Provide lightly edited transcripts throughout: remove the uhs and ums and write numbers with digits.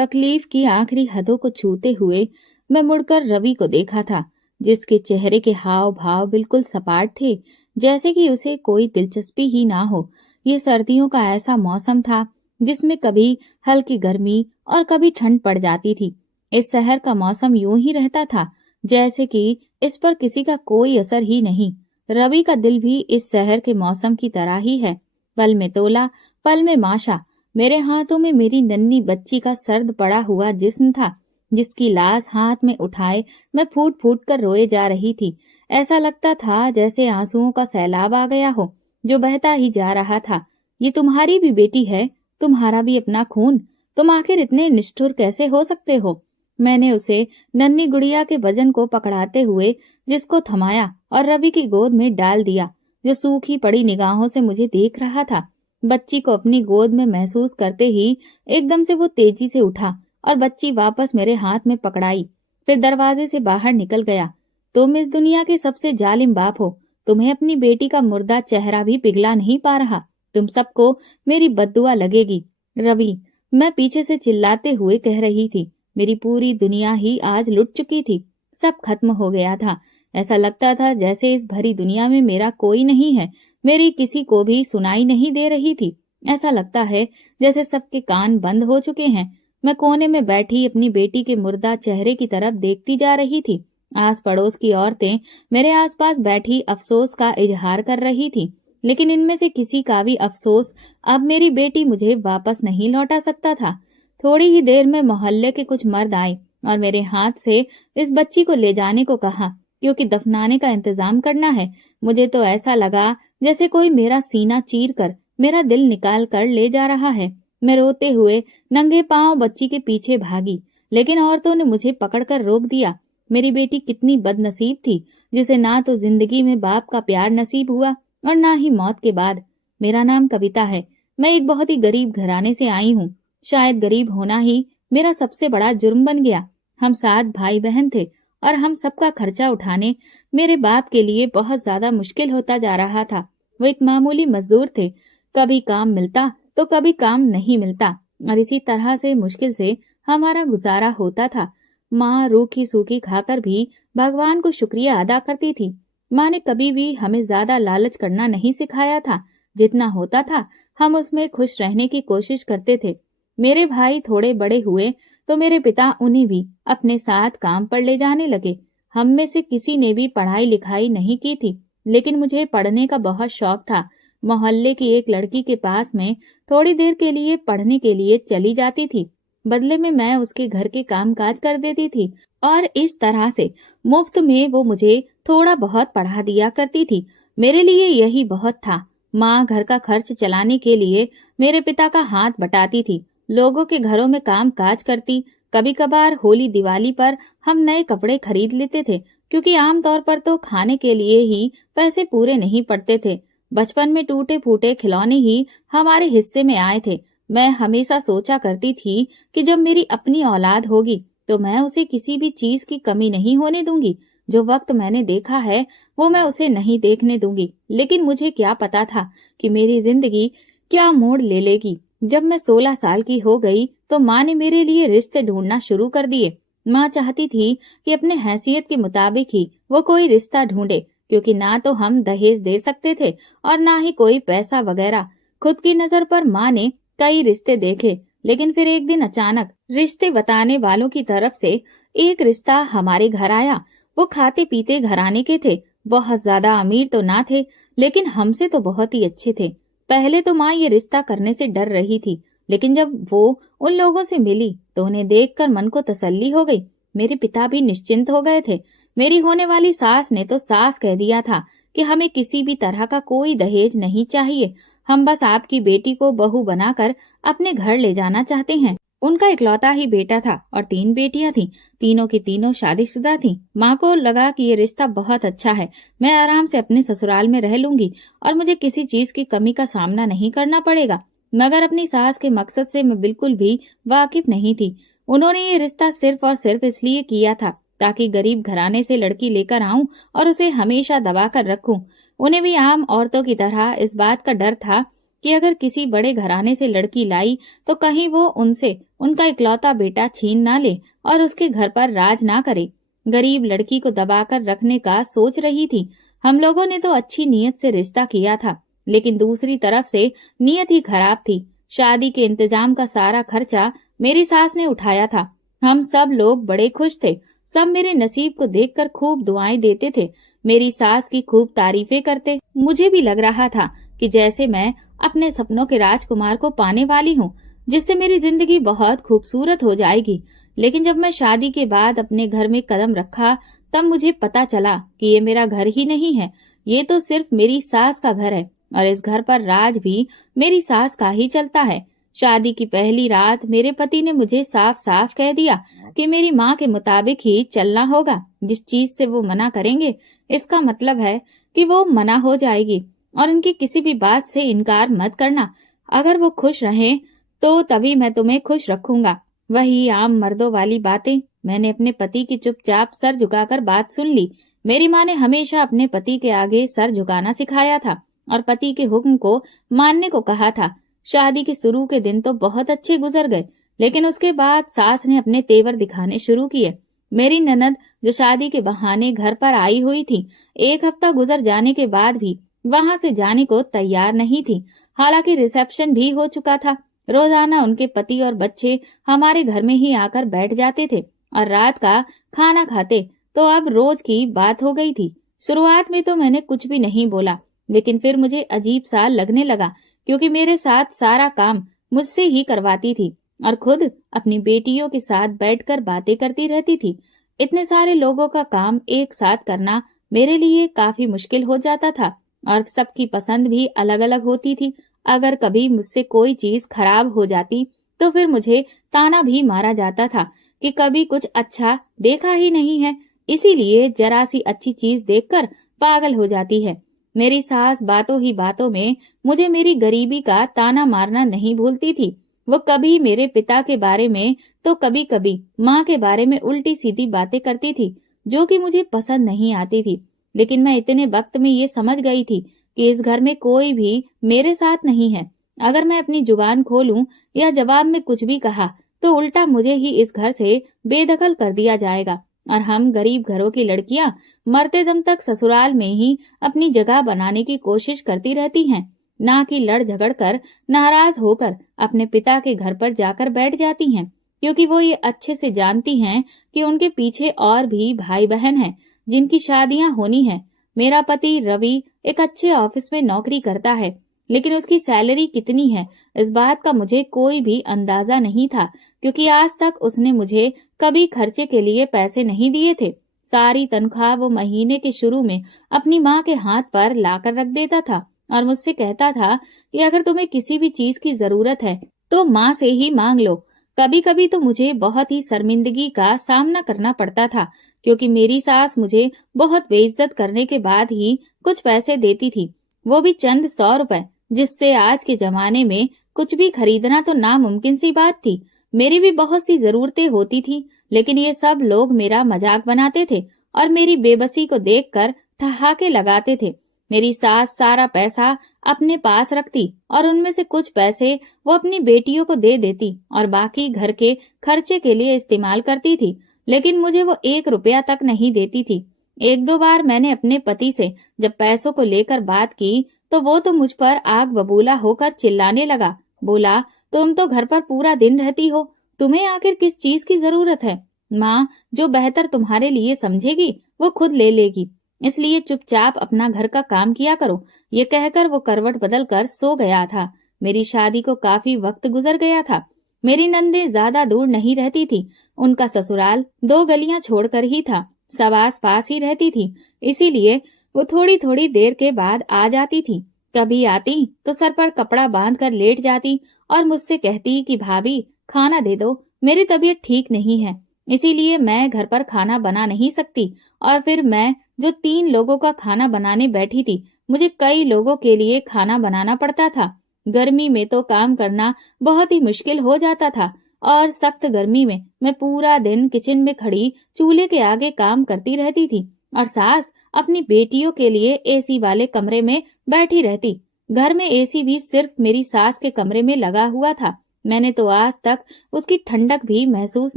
तकलीफ की आखिरी हदों को छूते हुए मैं मुड़कर रवि को देखा था, जिसके चेहरे के हाव भाव बिल्कुल सपाट थे, जैसे कि उसे कोई दिलचस्पी ही ना हो। ये सर्दियों का ऐसा मौसम था जिसमें कभी हल्की गर्मी और कभी ठंड पड़ जाती थी। इस शहर का मौसम यूं ही रहता था जैसे कि इस पर किसी का कोई असर ही नहीं। रवि का दिल भी इस शहर के मौसम की तरह ही है, पल में तोला, पल में माशा। मेरे हाथों में मेरी नन्ही बच्ची का सर्द पड़ा हुआ जिस्म था, जिसकी लाश हाथ में उठाए मैं फूट फूट कर रोए जा रही थी। ऐसा लगता था जैसे आंसुओं का सैलाब आ गया हो, जो बहता ही जा रहा था। ये तुम्हारी भी बेटी है, तुम्हारा भी अपना खून, तुम आखिर इतने निष्ठुर कैसे हो सकते हो? मैंने उसे नन्ही गुड़िया के वजन को पकड़ाते हुए जिसको थमाया और रवि की गोद में डाल दिया, जो सूखी पड़ी निगाहों से मुझे देख रहा था। बच्ची को अपनी गोद में महसूस करते ही एकदम से वो तेजी से उठा और बच्ची वापस मेरे हाथ में पकड़ाई, फिर दरवाजे से बाहर निकल गया। तुम इस दुनिया के सबसे जालिम बाप हो। तुम्हें अपनी बेटी का मुर्दा चेहरा भी पिघला नहीं पा रहा। तुम सबको मेरी बद्दुआ लगेगी। रवि, मैं पीछे से चिल्लाते हुए कह रही थी। मेरी पूरी दुनिया ही आज लुट चुकी थी। सब खत्म हो गया था। ऐसा लगता था जैसे इस भरी दुनिया में मेरा कोई नहीं है, मेरी किसी को भी सुनाई नहीं दे रही थी। ऐसा लगता है जैसे सबके कान बंद हो चुके हैं। मैं कोने में बैठी अपनी बेटी के मुर्दा चेहरे की तरफ देखती जा रही थी। आस पड़ोस की औरतें मेरे आसपास बैठी अफसोस का इजहार कर रही थी, लेकिन इनमें से किसी का भी अफसोस अब मेरी बेटी मुझे वापस नहीं लौटा सकता था। थोड़ी ही देर में मोहल्ले के कुछ मर्द आए और मेरे हाथ से इस बच्ची को ले जाने को कहा, क्योंकि दफनाने का इंतजाम करना है। मुझे तो ऐसा लगा जैसे कोई मेरा सीना चीर कर मेरा दिल निकाल कर ले जा रहा है। मैं रोते हुए नंगे पांव बच्ची के पीछे भागी, लेकिन औरतों ने मुझे पकड़कर रोक दिया। मेरी बेटी कितनी बदनसीब थी, जिसे ना तो जिंदगी में बाप का प्यार नसीब हुआ और ना ही मौत के बाद। मेरा नाम कविता है। मैं एक बहुत ही गरीब घराने से आई हूँ। शायद गरीब होना ही मेरा सबसे बड़ा जुर्म बन गया। हम 7 भाई बहन थे और हम सबका खर्चा उठाने मेरे बाप के लिए बहुत ज्यादा मुश्किल होता जा रहा था। वो एक मामूली मजदूर थे। कभी काम मिलता तो कभी काम नहीं मिलता, और इसी तरह से मुश्किल से हमारा गुजारा होता था। माँ रूखी सूखी खाकर भी भगवान को शुक्रिया अदा करती थी। माँ ने कभी भी हमें ज्यादा लालच करना नहीं सिखाया था। जितना होता था हम उसमें खुश रहने की कोशिश करते थे। मेरे भाई थोड़े बड़े हुए तो मेरे पिता उन्हें भी अपने साथ काम पर ले जाने लगे। हम में से किसी ने भी पढ़ाई लिखाई नहीं की थी, लेकिन मुझे पढ़ने का बहुत शौक था। मोहल्ले की एक लड़की के पास में थोड़ी देर के लिए पढ़ने के लिए चली जाती थी। बदले में मैं उसके घर के काम काज कर देती थी और इस तरह से मुफ्त में वो मुझे थोड़ा बहुत पढ़ा दिया करती थी। मेरे लिए यही बहुत था। माँ घर का खर्च चलाने के लिए मेरे पिता का हाथ बटाती थी, लोगों के घरों में काम काज करती। कभी कभार होली दिवाली पर हम नए कपड़े खरीद लेते थे, क्योंकि आमतौर पर तो खाने के लिए ही पैसे पूरे नहीं पड़ते थे। बचपन में टूटे फूटे खिलौने ही हमारे हिस्से में आए थे। मैं हमेशा सोचा करती थी कि जब मेरी अपनी औलाद होगी तो मैं उसे किसी भी चीज की कमी नहीं होने दूंगी। जो वक्त मैंने देखा है वो मैं उसे नहीं देखने दूंगी। लेकिन मुझे क्या पता था कि मेरी जिंदगी क्या मोड़ ले लेगी। जब मैं 16 साल की हो गई तो माँ ने मेरे लिए रिश्ते ढूंढना शुरू कर दिए। माँ चाहती थी कि अपने हैसियत के मुताबिक ही वो कोई रिश्ता ढूंढे, क्योंकि ना तो हम दहेज दे सकते थे और ना ही कोई पैसा वगैरह। खुद की नजर पर माँ ने कई रिश्ते देखे, लेकिन फिर एक दिन अचानक रिश्ते बताने वालों की तरफ से एक रिश्ता हमारे घर आया। वो खाते पीते घराने के थे। बहुत ज्यादा अमीर तो ना थे, लेकिन हमसे तो बहुत ही अच्छे थे। पहले तो माँ ये रिश्ता करने से डर रही थी, लेकिन जब वो उन लोगों से मिली तो उन्हें देखकर मन को तसल्ली हो गई। मेरे पिता भी निश्चिंत हो गए थे। मेरी होने वाली सास ने तो साफ कह दिया था कि हमें किसी भी तरह का कोई दहेज नहीं चाहिए। हम बस आपकी बेटी को बहू बनाकर अपने घर ले जाना चाहते हैं। उनका इकलौता ही बेटा था और 3 बेटियां थीं। तीनों की तीनों शादीशुदा थीं। माँ को लगा कि ये रिश्ता बहुत अच्छा है। मैं आराम से अपने ससुराल में रह लूंगी और मुझे किसी चीज की कमी का सामना नहीं करना पड़ेगा। मगर अपनी सास के मकसद से मैं बिल्कुल भी वाकिफ नहीं थी। उन्होंने ये रिश्ता सिर्फ और सिर्फ इसलिए किया था ताकि गरीब घराने से लड़की लेकर आऊं और उसे हमेशा दबा कर रखूं। उन्हें भी आम औरतों की तरह इस बात का डर था कि अगर किसी बड़े घराने से लड़की लाई तो कहीं वो उनसे उनका इकलौता बेटा छीन ना ले और उसके घर पर राज ना करे। गरीब लड़की को दबाकर रखने का सोच रही थी। हम लोगों ने तो अच्छी नीयत से रिश्ता किया था, लेकिन दूसरी तरफ से नीयत ही खराब थी। शादी के इंतजाम का सारा खर्चा मेरी सास ने उठाया था। हम सब लोग बड़े खुश थे। सब मेरे नसीब को देखकर खूब दुआएं देते थे, मेरी सास की खूब तारीफें करते। मुझे भी लग रहा था कि जैसे मैं अपने सपनों के राजकुमार को पाने वाली हूँ, जिससे मेरी जिंदगी बहुत खूबसूरत हो जाएगी। लेकिन जब मैं शादी के बाद अपने घर में कदम रखा, तब मुझे पता चला कि ये मेरा घर ही नहीं है, ये तो सिर्फ मेरी सास का घर है और इस घर पर राज भी मेरी सास का ही चलता है। शादी की पहली रात मेरे पति ने मुझे साफ साफ कह दिया कि मेरी माँ के मुताबिक ही चलना होगा। जिस चीज से वो मना करेंगे, इसका मतलब है कि वो मना हो जाएगी और उनकी किसी भी बात से इनकार मत करना। अगर वो खुश रहें तो तभी मैं तुम्हें खुश रखूंगा। वही आम मर्दों वाली बातें। मैंने अपने पति की चुपचाप सर झुकाकर बात सुन ली। मेरी माँ ने हमेशा अपने पति के आगे सर झुकाना सिखाया था और पति के हुक्म को मानने को कहा था। शादी के शुरू के दिन तो बहुत अच्छे गुजर गए, लेकिन उसके बाद सास ने अपने तेवर दिखाने शुरू किए। मेरी ननद जो शादी के बहाने घर पर आई हुई थी, एक हफ्ता गुजर जाने के बाद भी वहां से जाने को तैयार नहीं थी। हालांकि रिसेप्शन भी हो चुका था। रोजाना उनके पति और बच्चे हमारे घर में ही आकर बैठ जाते थे और रात का खाना खाते, तो अब रोज की बात हो गई थी। शुरुआत में तो मैंने कुछ भी नहीं बोला, लेकिन फिर मुझे अजीब सा लगने लगा, क्योंकि मेरे साथ सारा काम मुझसे ही करवाती थी और खुद अपनी बेटियों के साथ बैठकर बातें करती रहती थी। इतने सारे लोगों का काम एक साथ करना मेरे लिए काफी मुश्किल हो जाता था और सबकी पसंद भी अलग अलग होती थी। अगर कभी मुझसे कोई चीज खराब हो जाती तो फिर मुझे ताना भी मारा जाता था कि कभी कुछ अच्छा देखा ही नहीं है, इसीलिए जरा सी अच्छी चीज देखकर पागल हो जाती है। मेरी सास बातों ही बातों में मुझे मेरी गरीबी का ताना मारना नहीं भूलती थी। वो कभी मेरे पिता के बारे में तो कभी कभी माँ के बारे में उल्टी सीधी बातें करती थी, जो कि मुझे पसंद नहीं आती थी। लेकिन मैं इतने वक्त में ये समझ गई थी कि इस घर में कोई भी मेरे साथ नहीं है। अगर मैं अपनी जुबान खोलूं या जवाब में कुछ भी कहा तो उल्टा मुझे ही इस घर से बेदखल कर दिया जाएगा और हम गरीब घरों की लड़कियां मरते दम तक ससुराल में ही अपनी जगह बनाने की कोशिश करती रहती हैं, ना कि लड़ झगड़ कर नाराज होकर अपने पिता के घर पर जाकर बैठ जाती हैं, क्योंकि वो ये अच्छे से जानती हैं कि उनके पीछे और भी भाई बहन हैं जिनकी शादियां होनी है। मेरा पति रवि एक अच्छे ऑफिस में नौकरी करता है, लेकिन उसकी सैलरी कितनी है इस बात का मुझे कोई भी अंदाजा नहीं था, क्योंकि आज तक उसने मुझे कभी खर्चे के लिए पैसे नहीं दिए थे। सारी तनख्वाह वो महीने के शुरू में अपनी माँ के हाथ पर लाकर रख देता था और मुझसे कहता था कि अगर तुम्हें किसी भी चीज की जरूरत है तो माँ से ही मांग लो। कभी कभी तो मुझे बहुत ही शर्मिंदगी का सामना करना पड़ता था, क्योंकि मेरी सास मुझे बहुत बेइज्जत करने के बाद ही कुछ पैसे देती थी, वो भी चंद 100 रुपए, जिससे आज के जमाने में कुछ भी खरीदना तो नामुमकिन सी बात थी। मेरी भी बहुत सी जरूरतें होती थी, लेकिन ये सब लोग मेरा मजाक बनाते थे और मेरी बेबसी को देखकर ठहाके लगाते थे। मेरी सास सारा पैसा अपने पास रखती और उनमें से कुछ पैसे वो अपनी बेटियों को दे देती और बाकी घर के खर्चे के लिए इस्तेमाल करती थी, लेकिन मुझे वो 1 रुपया तक नहीं देती थी। 1-2 बार मैंने अपने पति से जब पैसों को लेकर बात की तो वो तो मुझ पर आग बबूला होकर चिल्लाने लगा। बोला, तुम तो घर पर पूरा दिन रहती हो, तुम्हें आखिर किस चीज की जरूरत है? माँ जो बेहतर तुम्हारे लिए समझेगी वो खुद ले लेगी, इसलिए चुपचाप अपना घर का काम किया करो। ये कहकर वो करवट बदल कर सो गया था। मेरी शादी को काफी वक्त गुजर गया था। मेरी नंदें ज्यादा दूर नहीं रहती थी, उनका ससुराल 2 गलियां छोड़कर ही था, सब आस पास ही रहती थी, इसीलिए वो थोड़ी थोड़ी देर के बाद आ जाती थी। कभी आती तो सर पर कपड़ा बांध कर लेट जाती और मुझसे कहती कि भाभी खाना दे दो, मेरी तबीयत ठीक नहीं है, इसीलिए मैं घर पर खाना बना नहीं सकती। और फिर मैं जो 3 लोगों का खाना बनाने बैठी थी, मुझे कई लोगों के लिए खाना बनाना पड़ता था। गर्मी में तो काम करना बहुत ही मुश्किल हो जाता था और सख्त गर्मी में मैं पूरा दिन किचन में खड़ी चूल्हे के आगे काम करती रहती थी और सास अपनी बेटियों के लिए एसी वाले कमरे में बैठी रहती। घर में एसी भी सिर्फ मेरी सास के कमरे में लगा हुआ था, मैंने तो आज तक उसकी ठंडक भी महसूस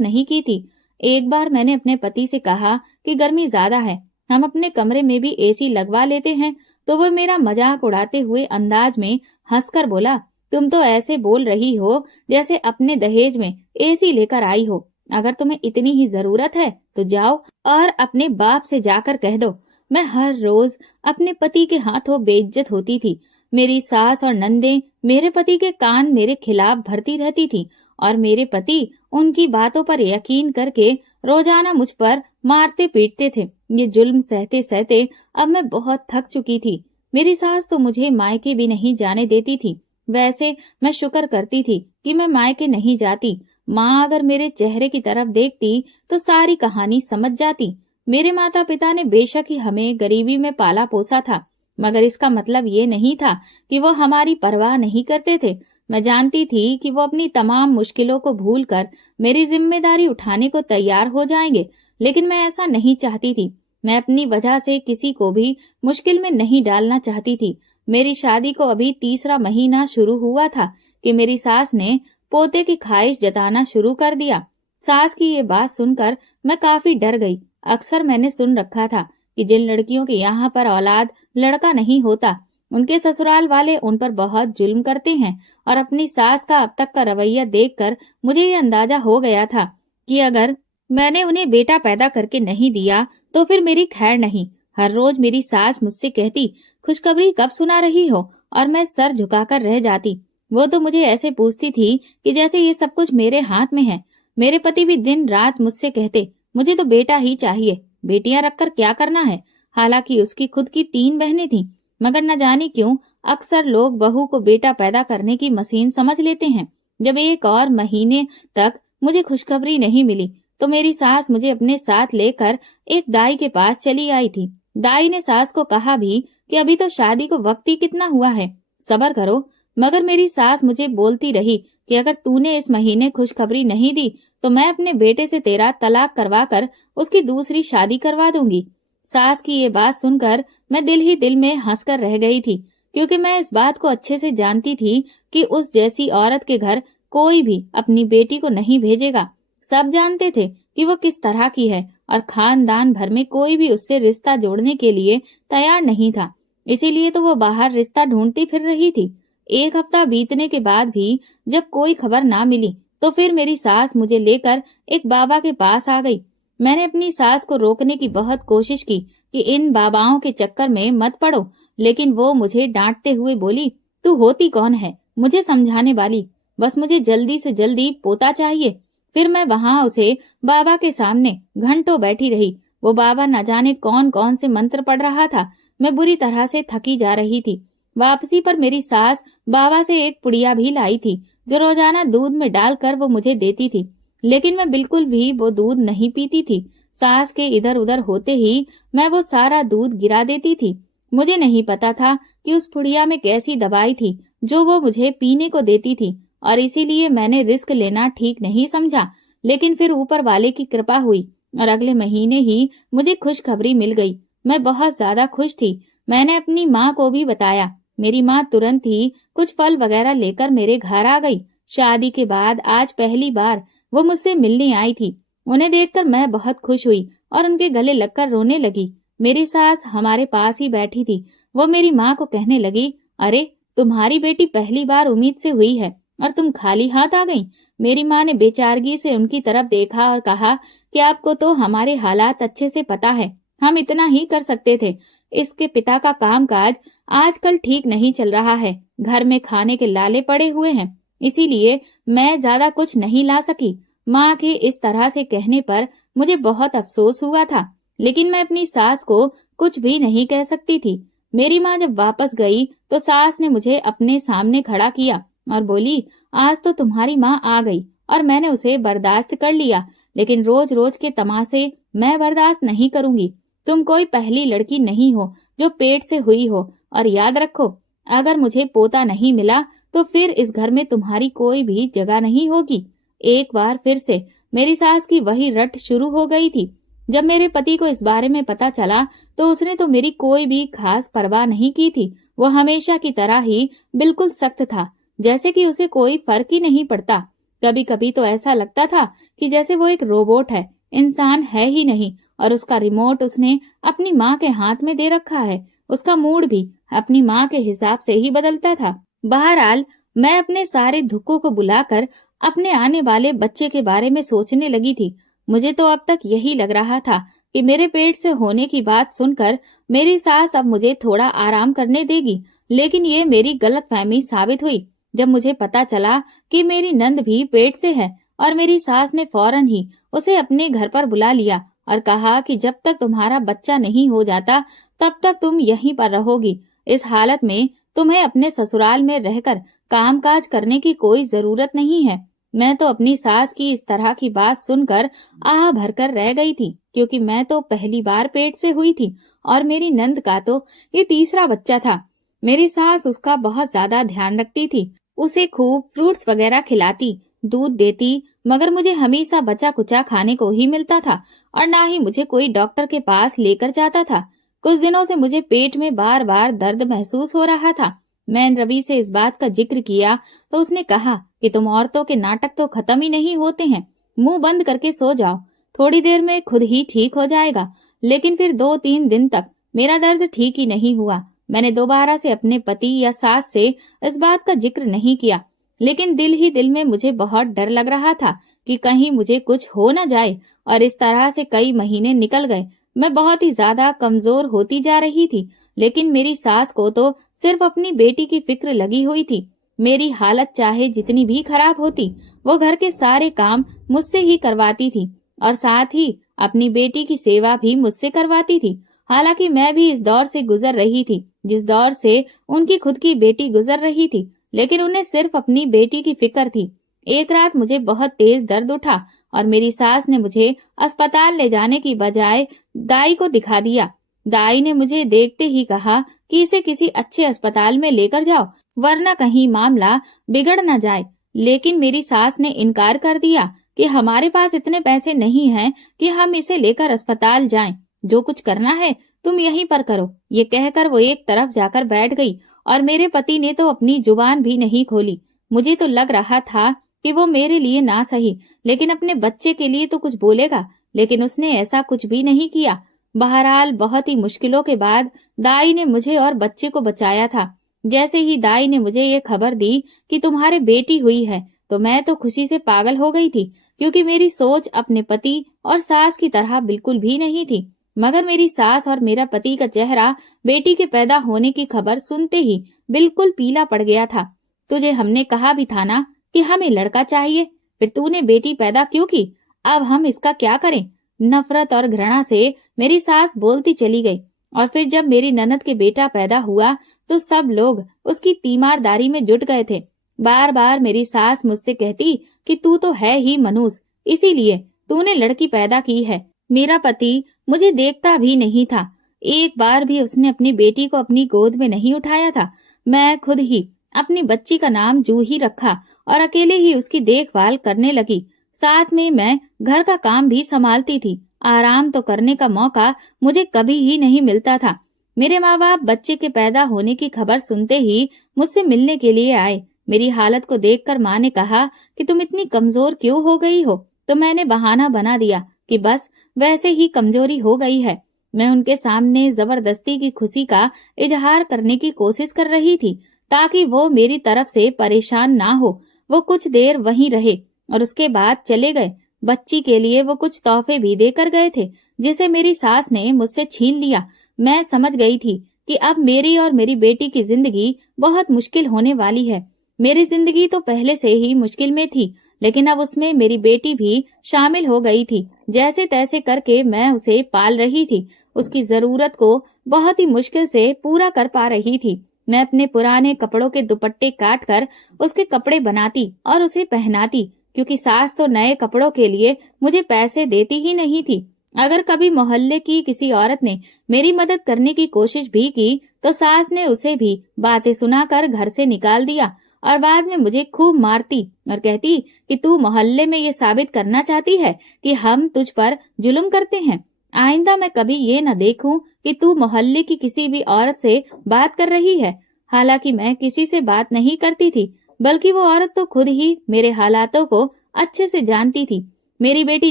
नहीं की थी। एक बार मैंने अपने पति से कहा कि गर्मी ज्यादा है, हम अपने कमरे में भी एसी लगवा लेते हैं, तो वो मेरा मजाक उड़ाते हुए अंदाज में हंसकर बोला, तुम तो ऐसे बोल रही हो जैसे अपने दहेज में एसी लेकर आई हो। अगर तुम्हें इतनी ही जरूरत है तो जाओ और अपने बाप से जाकर कह दो। मैं हर रोज अपने पति के हाथों बेइज्जत होती थी। मेरी सास और नंदे मेरे पति के कान मेरे खिलाफ भरती रहती थी और मेरे पति उनकी बातों पर यकीन करके रोजाना मुझ पर मारते पीटते थे। ये जुल्म सहते सहते अब मैं बहुत थक चुकी थी। मेरी सास तो मुझे मायके भी नहीं जाने देती थी। वैसे मैं शुक्र करती थी कि मैं मायके नहीं जाती। माँ अगर मेरे चेहरे की तरफ देखती तो सारी कहानी समझ जाती। मेरे माता पिता ने बेशक ही हमें गरीबी में पाला पोसा था, मगर इसका मतलब ये नहीं था कि वो हमारी परवाह नहीं करते थे। मैं जानती थी कि वो अपनी तमाम मुश्किलों को भूलकर मेरी जिम्मेदारी उठाने को तैयार हो जाएंगे, लेकिन मैं ऐसा नहीं चाहती थी। मैं अपनी वजह से किसी को भी मुश्किल में नहीं डालना चाहती थी। मेरी शादी को अभी तीसरा महीना शुरू हुआ था कि मेरी सास ने पोते की ख्वाहिश जताना शुरू कर दिया। सास की ये बात सुनकर मैं काफी डर गई। अक्सर मैंने सुन रखा था कि जिन लड़कियों के यहाँ पर औलाद लड़का नहीं होता, उनके ससुराल वाले उन पर बहुत जुल्म करते हैं। और अपनी सास का अब तक का रवैया देखकर मुझे ये अंदाजा हो गया था कि अगर मैंने उन्हें बेटा पैदा करके नहीं दिया तो फिर मेरी खैर नहीं। हर रोज मेरी सास मुझसे कहती, खुशखबरी कब सुना रही हो, और मैं सर झुकाकर रह जाती। वो तो मुझे ऐसे पूछती थी कि जैसे ये सब कुछ मेरे हाथ में है। मेरे पति भी दिन रात मुझसे कहते, मुझे तो बेटा ही चाहिए, बेटियां रखकर क्या करना है। हालांकि उसकी खुद की 3 बहनें थीं, मगर न जाने क्यों अक्सर लोग बहू को बेटा पैदा करने की मशीन समझ लेते हैं। जब एक और महीने तक मुझे खुशखबरी नहीं मिली तो मेरी सास मुझे अपने साथ लेकर एक दाई के पास चली आई थी। दाई ने सास को कहा भी कि अभी तो शादी को वक्त ही कितना हुआ है, सब्र करो। मगर मेरी सास मुझे बोलती रही कि अगर तूने इस महीने खुशखबरी नहीं दी तो मैं अपने बेटे से तेरा तलाक करवा कर उसकी दूसरी शादी करवा दूंगी। सास की ये बात सुनकर मैं दिल ही दिल में हंसकर रह गई थी, क्योंकि मैं इस बात को अच्छे से जानती थी कि उस जैसी औरत के घर कोई भी अपनी बेटी को नहीं भेजेगा। सब जानते थे कि वो किस तरह की है और खानदान भर में कोई भी उससे रिश्ता जोड़ने के लिए तैयार नहीं था। इसीलिए तो वो बाहर रिश्ता ढूंढती फिर रही थी। 1 हफ्ता बीतने के बाद भी जब कोई खबर ना मिली तो फिर मेरी सास मुझे लेकर एक बाबा के पास आ गई। मैंने अपनी सास को रोकने की बहुत कोशिश की कि इन बाबाओं के चक्कर में मत पड़ो, लेकिन वो मुझे डांटते हुए बोली, तू होती कौन है मुझे समझाने वाली, बस मुझे जल्दी से जल्दी पोता चाहिए। फिर मैं वहां उसे बाबा के सामने घंटों बैठी रही। वो बाबा न जाने कौन कौन से मंत्र पढ़ रहा था। मैं बुरी तरह से थकी जा रही थी। वापसी पर मेरी सास बाबा से एक पुड़िया भी लाई थी, जो रोजाना दूध में डालकर वो मुझे देती थी, लेकिन मैं बिल्कुल भी वो दूध नहीं पीती थी। सास के इधर उधर होते ही मैं वो सारा दूध गिरा देती थी। मुझे नहीं पता था कि उस पुड़िया में कैसी दवाई थी जो वो मुझे पीने को देती थी, और इसीलिए मैंने रिस्क लेना ठीक नहीं समझा। लेकिन फिर ऊपर वाले की कृपा हुई और अगले महीने ही मुझे खुशखबरी मिल गई। मैं बहुत ज्यादा खुश थी। मैंने अपनी माँ को भी बताया। मेरी माँ तुरंत ही कुछ फल वगैरह लेकर मेरे घर आ गई। शादी के बाद आज पहली बार वो मुझसे मिलने आई थी। उन्हें देखकर मैं बहुत खुश हुई और उनके गले लगकर रोने लगी। मेरी सास हमारे पास ही बैठी थी। वो मेरी माँ को कहने लगी, अरे तुम्हारी बेटी पहली बार उम्मीद से हुई है और तुम खाली हाथ आ गई। मेरी माँ ने बेचारगी से उनकी तरफ देखा और कहा कि आपको तो हमारे हालात अच्छे से पता है, हम इतना ही कर सकते थे। इसके पिता का कामकाज आजकल ठीक नहीं चल रहा है, घर में खाने के लाले पड़े हुए हैं, इसीलिए मैं ज्यादा कुछ नहीं ला सकी। माँ के इस तरह से कहने पर मुझे बहुत अफसोस हुआ था, लेकिन मैं अपनी सास को कुछ भी नहीं कह सकती थी। मेरी माँ जब वापस गई तो सास ने मुझे अपने सामने खड़ा किया और बोली, आज तो तुम्हारी माँ आ गई और मैंने उसे बर्दाश्त कर लिया, लेकिन रोज रोज के तमाशे मैं बर्दाश्त नहीं करूंगी। तुम कोई पहली लड़की नहीं हो जो पेट से हुई हो, और याद रखो, अगर मुझे पोता नहीं मिला तो फिर इस घर में तुम्हारी कोई भी जगह नहीं होगी। एक बार फिर से मेरी सास की वही रट शुरू हो गई थी। जब मेरे पति को इस बारे में पता चला तो उसने तो मेरी कोई भी खास परवाह नहीं की थी। वो हमेशा की तरह ही बिल्कुल सख्त था। जैसे कि उसे कोई फर्क ही नहीं पड़ता। कभी कभी तो ऐसा लगता था कि जैसे वो एक रोबोट है, इंसान है ही नहीं, और उसका रिमोट उसने अपनी माँ के हाथ में दे रखा है। उसका मूड भी अपनी माँ के हिसाब से ही बदलता था। बहरहाल, मैं अपने सारे दुखों को बुलाकर अपने आने वाले बच्चे के बारे में सोचने लगी थी। मुझे तो अब तक यही लग रहा था कि मेरे पेट से होने की बात सुनकर मेरी सास अब मुझे थोड़ा आराम करने देगी, लेकिन ये मेरी गलतफहमी साबित हुई जब मुझे पता चला कि मेरी नंद भी पेट से है। और मेरी सास ने फौरन ही उसे अपने घर पर बुला लिया और कहा कि जब तक तुम्हारा बच्चा नहीं हो जाता तब तक तुम यहीं पर रहोगी। इस हालत में तुम्हें अपने ससुराल में रहकर कामकाज करने की कोई जरूरत नहीं है। मैं तो अपनी सास की इस तरह की बात सुनकर आह भरकर रह गई थी, क्योंकि मैं तो पहली बार पेट से हुई थी और मेरी नंद का तो ये तीसरा बच्चा था। मेरी सास उसका बहुत ज्यादा ध्यान रखती थी, उसे खूब फ्रूट्स वगैरह खिलाती, दूध देती, मगर मुझे हमेशा बचा कुचा खाने को ही मिलता था और ना ही मुझे कोई डॉक्टर के पास लेकर जाता था। कुछ दिनों से मुझे पेट में बार बार दर्द महसूस हो रहा था। मैंने रवि से इस बात का जिक्र किया तो उसने कहा कि तुम औरतों के नाटक तो खत्म ही नहीं होते हैं, मुंह बंद करके सो जाओ, थोड़ी देर में खुद ही ठीक हो जाएगा। लेकिन फिर 2-3 दिन तक मेरा दर्द ठीक ही नहीं हुआ। मैंने दोबारा से अपने पति या सास से इस बात का जिक्र नहीं किया, लेकिन दिल ही दिल में मुझे बहुत डर लग रहा था कि कहीं मुझे कुछ हो न जाए। और इस तरह से कई महीने निकल गए। मैं बहुत ही ज्यादा कमजोर होती जा रही थी, लेकिन मेरी सास को तो सिर्फ अपनी बेटी की फिक्र लगी हुई थी। मेरी हालत चाहे जितनी भी खराब होती, वो घर के सारे काम मुझसे ही करवाती थी और साथ ही अपनी बेटी की सेवा भी मुझसे करवाती थी। हालांकि मैं भी इस दौर से गुजर रही थी जिस दौर से उनकी खुद की बेटी गुजर रही थी, लेकिन उन्हें सिर्फ अपनी बेटी की फिक्र थी। एक रात मुझे बहुत तेज दर्द उठा और मेरी सास ने मुझे अस्पताल ले जाने की बजाय दाई को दिखा दिया। दाई ने मुझे देखते ही कहा कि इसे किसी अच्छे अस्पताल में लेकर जाओ, वरना कहीं मामला बिगड़ न जाए। लेकिन मेरी सास ने इनकार कर दिया कि हमारे पास इतने पैसे नहीं हैं कि हम इसे लेकर अस्पताल जाएं। जो कुछ करना है तुम यहीं पर करो। ये कहकर वो एक तरफ जाकर बैठ गई और मेरे पति ने तो अपनी जुबान भी नहीं खोली। मुझे तो लग रहा था कि वो मेरे लिए ना सही, लेकिन अपने बच्चे के लिए तो कुछ बोलेगा, लेकिन उसने ऐसा कुछ भी नहीं किया। बहरहाल, बहुत ही मुश्किलों के बाद दाई ने मुझे और बच्चे को बचाया था। जैसे ही दाई ने मुझे ये खबर दी कि तुम्हारे बेटी हुई है, तो मैं तो खुशी से पागल हो गई थी, क्योंकि मेरी सोच अपने पति और सास की तरह बिल्कुल भी नहीं थी। मगर मेरी सास और मेरा पति का चेहरा बेटी के पैदा होने की खबर सुनते ही बिल्कुल पीला पड़ गया था। तुझे हमने कहा भी था ना कि हमें लड़का चाहिए, फिर तूने बेटी पैदा क्यों की? अब हम इसका क्या करें? नफरत और घृणा से मेरी सास बोलती चली गई। और फिर जब मेरी ननद के बेटा पैदा हुआ तो सब लोग उसकी तीमारदारी में जुट गए थे। बार बार मेरी सास मुझसे कहती कि तू तो है ही मनूस, इसीलिए तूने लड़की पैदा की है। मेरा पति मुझे देखता भी नहीं था, एक बार भी उसने अपनी बेटी को अपनी गोद में नहीं उठाया था। मैं खुद ही अपनी बच्ची का नाम जूही रखा और अकेले ही उसकी देखभाल करने लगी। साथ में मैं घर का काम भी संभालती थी। आराम तो करने का मौका मुझे कभी ही नहीं मिलता था। मेरे माँ बाप बच्चे के पैदा होने की खबर सुनते ही मुझसे मिलने के लिए आए। मेरी हालत को देखकर माँ ने कहा कि तुम इतनी कमजोर क्यों हो गई हो? तो मैंने बहाना बना दिया कि बस वैसे ही कमजोरी हो गई है। मैं उनके सामने जबरदस्ती की खुशी का इजहार करने की कोशिश कर रही थी, ताकि वो मेरी तरफ से परेशान ना हो। वो कुछ देर वहीं रहे और उसके बाद चले गए। बच्ची के लिए वो कुछ तोहफे भी देकर गए थे, जिसे मेरी सास ने मुझसे छीन लिया। मैं समझ गई थी कि अब मेरी और मेरी बेटी की जिंदगी बहुत मुश्किल होने वाली है। मेरी जिंदगी तो पहले से ही मुश्किल में थी, लेकिन अब उसमें मेरी बेटी भी शामिल हो गई थी। जैसे तैसे करके मैं उसे पाल रही थी, उसकी जरूरत को बहुत ही मुश्किल से पूरा कर पा रही थी। मैं अपने पुराने कपड़ों के दुपट्टे काट कर उसके कपड़े बनाती और उसे पहनाती, क्योंकि सास तो नए कपड़ों के लिए मुझे पैसे देती ही नहीं थी। अगर कभी मोहल्ले की किसी औरत ने मेरी मदद करने की कोशिश भी की, तो सास ने उसे भी बातें सुनाकर घर से निकाल दिया और बाद में मुझे खूब मारती और कहती कि तू मोहल्ले में ये साबित करना चाहती है कि हम तुझ पर जुल्म करते हैं। आइंदा मैं कभी ये न देखूं कि तू मोहल्ले की किसी भी औरत से बात कर रही है। हालांकि मैं किसी से बात नहीं करती थी, बल्कि वो औरत तो खुद ही मेरे हालातों को अच्छे से जानती थी। मेरी बेटी